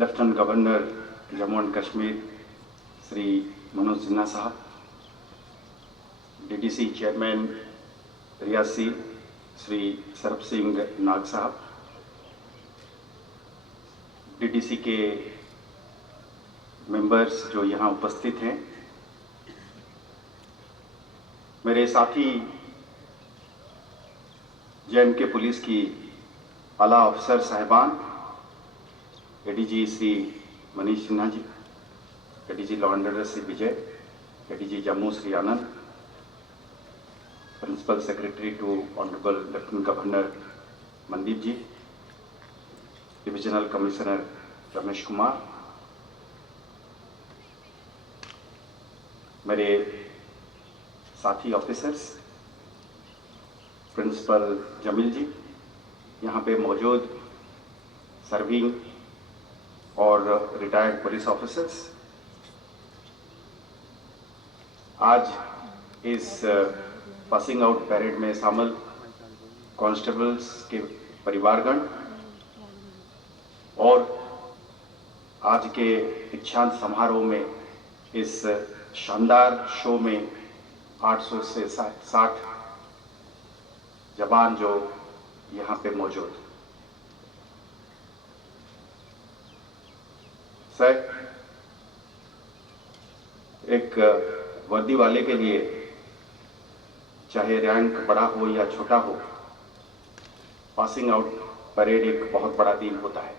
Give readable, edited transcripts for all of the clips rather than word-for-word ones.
Lieutenant governor Jammu and Kashmir Shri Manoj Sinha साहब, DDC chairman Reasi Shri सरब सिंह नाग साहब, डीडीसी के मेंबर्स जो यहाँ उपस्थित हैं, मेरे साथी जे&के पुलिस की आला अफसर साहिबान, ADG Shri Manish Sinha ji, ADG law and order Shri Vijay, ADG Jammu Shri Anand, principal secretary to honourable lieutenant governor Mandeep ji, divisional commissioner Ramesh Kumar, मेरे साथी ऑफिसर्स, प्रिंसिपल जमील जी, यहाँ पे मौजूद सर्विंग और रिटायर्ड पुलिस ऑफिसर्स, आज इस पासिंग आउट पैरेड में शामिल कांस्टेबल्स के परिवारगण और आज के दीक्षांत समारोह में इस शानदार शो में 800 से 60 जवान जो यहाँ पे मौजूद। सर, एक वर्दी वाले के लिए चाहे रैंक बड़ा हो या छोटा हो, पासिंग आउट परेड एक बहुत बड़ा दिन होता है।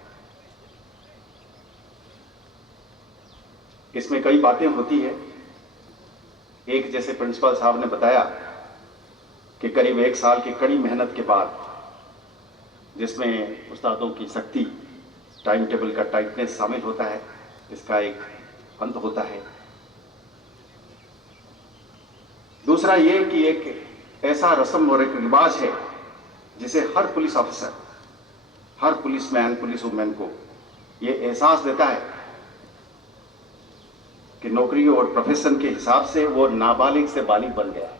इसमें कई बातें होती है। एक, जैसे प्रिंसिपल साहब ने बताया कि करीब 1 साल की कड़ी मेहनत के बाद, जिसमें उस्तादों की सख्ती, टाइम टेबल का टाइटनेस शामिल होता है, इसका एक अंत होता है। दूसरा ये कि एक ऐसा रस्म और एक रिवाज है जिसे हर पुलिस ऑफिसर, हर पुलिसमैन, पुलिस वुमेन को ये एहसास देता है कि नौकरी और प्रोफेशन के हिसाब से वो नाबालिग से बालिग बन गया है।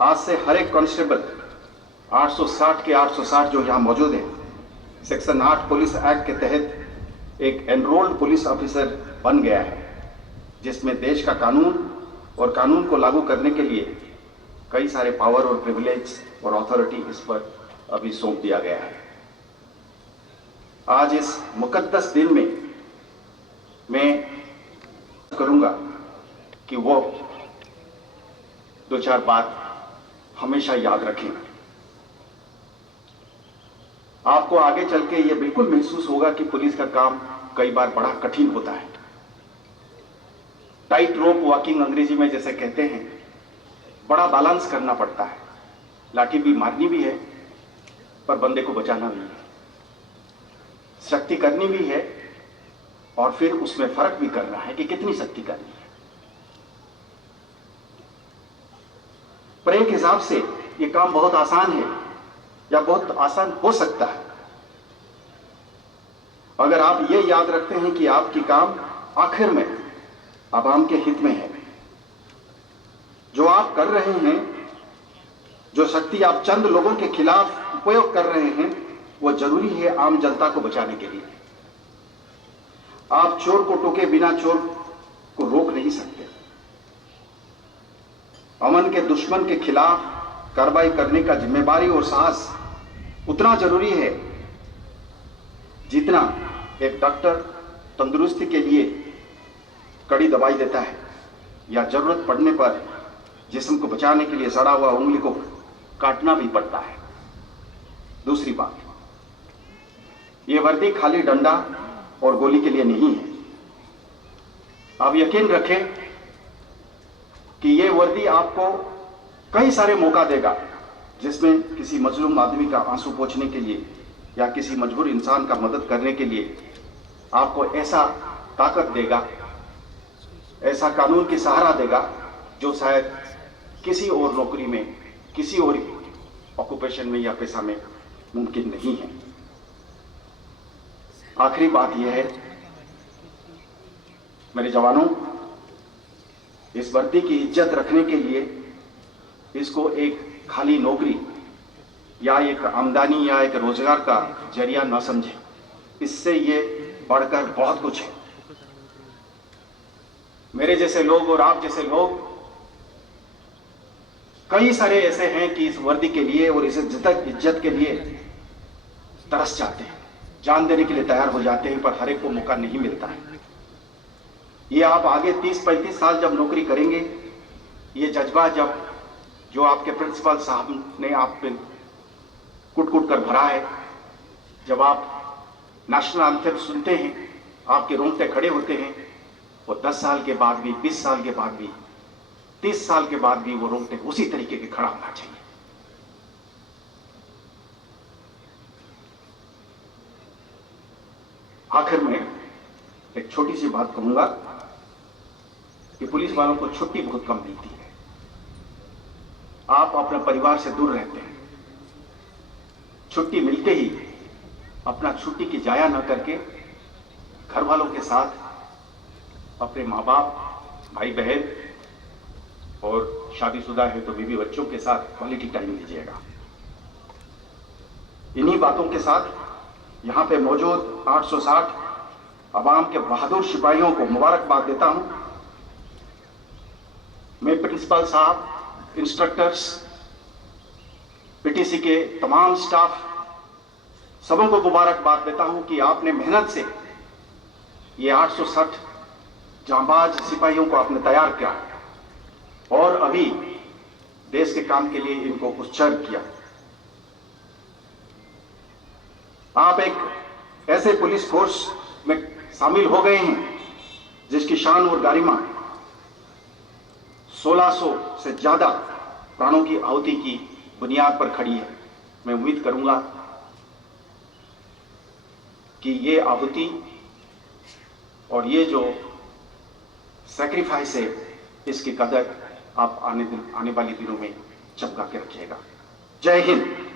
आज से हर एक कांस्टेबल 860 के 860 जो यहाँ मौजूद है, सेक्शन 8 पुलिस एक्ट के तहत एक एनरोल्ड पुलिस ऑफिसर बन गया है, जिसमें देश का कानून और कानून को लागू करने के लिए कई सारे पावर और प्रिविलेज और अथॉरिटी इस पर अभी सौंप दिया गया है। आज इस मुकद्दस दिन में मैं करूंगा कि वो 2-4 बात हमेशा याद रखें। आपको आगे चल के ये बिल्कुल महसूस होगा कि पुलिस का काम कई बार बड़ा कठिन होता है। टाइट रोप वॉकिंग अंग्रेजी में जैसे कहते हैं, बड़ा बैलेंस करना पड़ता है। लाठी भी मारनी भी है, पर बंदे को बचाना भी है, शक्ति करनी भी है, और फिर उसमें फर्क भी करना है कि कितनी शक्ति करनी है। पर एक हिसाब से ये काम बहुत आसान है, या बहुत आसान हो सकता है, अगर आप ये याद रखते हैं कि आपकी काम आखिर में आवाम के हित में है। जो आप कर रहे हैं, जो शक्ति आप चंद लोगों के खिलाफ उपयोग कर रहे हैं, वो जरूरी है आम जनता को बचाने के लिए। आप चोर को टोके बिना चोर को रोक नहीं सकते। अमन के दुश्मन के खिलाफ कार्रवाई करने का जिम्मेदारी और साहस उतना जरूरी है जितना एक डॉक्टर तंदुरुस्ती के लिए कड़ी दवाई देता है, या जरूरत पड़ने पर जिस्म को बचाने के लिए सड़ा हुआ उंगली को काटना भी पड़ता है। दूसरी बात, ये वर्दी खाली डंडा और गोली के लिए नहीं है। आप यकीन रखें कि ये वर्दी आपको कई सारे मौका देगा, जिसमें किसी मजलूम आदमी का आंसू पोंछने के लिए या किसी मजबूर इंसान का मदद करने के लिए आपको ऐसा ताकत देगा, ऐसा कानून की सहारा देगा, जो शायद किसी और नौकरी में, किसी और ऑक्यूपेशन में या पेशा में मुमकिन नहीं है। आखिरी बात यह है, मेरे जवानों, इस वर्दी की इज्जत रखने के लिए इसको एक खाली नौकरी या एक आमदनी या एक रोजगार का जरिया न समझें। इससे ये बढ़कर बहुत कुछ है। मेरे जैसे लोग और आप जैसे लोग कई सारे ऐसे हैं कि इस वर्दी के लिए और इस इज्जत के लिए तरस जाते हैं, जान देने के लिए तैयार हो जाते हैं, पर हर एक को मौका नहीं मिलता है। ये आप आगे 30-35 साल जब नौकरी करेंगे, ये जज्बा जब जो आपके प्रिंसिपल साहब ने आप पे कुट कुट कर भरा है, जब आप नेशनल एंथम सुनते हैं आपके रोंगटे खड़े होते हैं, वो 10 साल के बाद भी, 20 साल के बाद भी, 30 साल के बाद भी वो रोंगटे उसी तरीके के खड़ा होना चाहिए। आखिर में एक छोटी सी बात कहूंगा कि पुलिस वालों को छुट्टी बहुत कम मिलती है। आप अपने परिवार से दूर रहते हैं, छुट्टी मिलते ही अपना छुट्टी की जाया न करके घर वालों के साथ, अपने माँ बाप, भाई बहन और शादीशुदा है तो बीवी बच्चों के साथ क्वालिटी टाइम दीजिएगा। इन्हीं बातों के साथ यहां पे मौजूद 860 अवाम के बहादुर सिपाहियों को मुबारकबाद देता हूं। मैं प्रिंसिपल साहब, इंस्ट्रक्टर्स, पीटीसी के तमाम स्टाफ सबों को मुबारकबाद देता हूं कि आपने मेहनत से ये 860 जांबाज सिपाहियों को आपने तैयार किया और अभी देश के काम के लिए इनको उत्सर्ग किया। आप एक ऐसे पुलिस फोर्स में शामिल हो गए हैं जिसकी शान और गरिमा 1600 से ज्यादा प्राणों की आहुति की बुनियाद पर खड़ी है। मैं उम्मीद करूंगा कि ये आहुति और ये जो सैक्रिफाइस है, इसकी कदर आप आने वाले दिनों में चमका के रखिएगा। जय हिंद।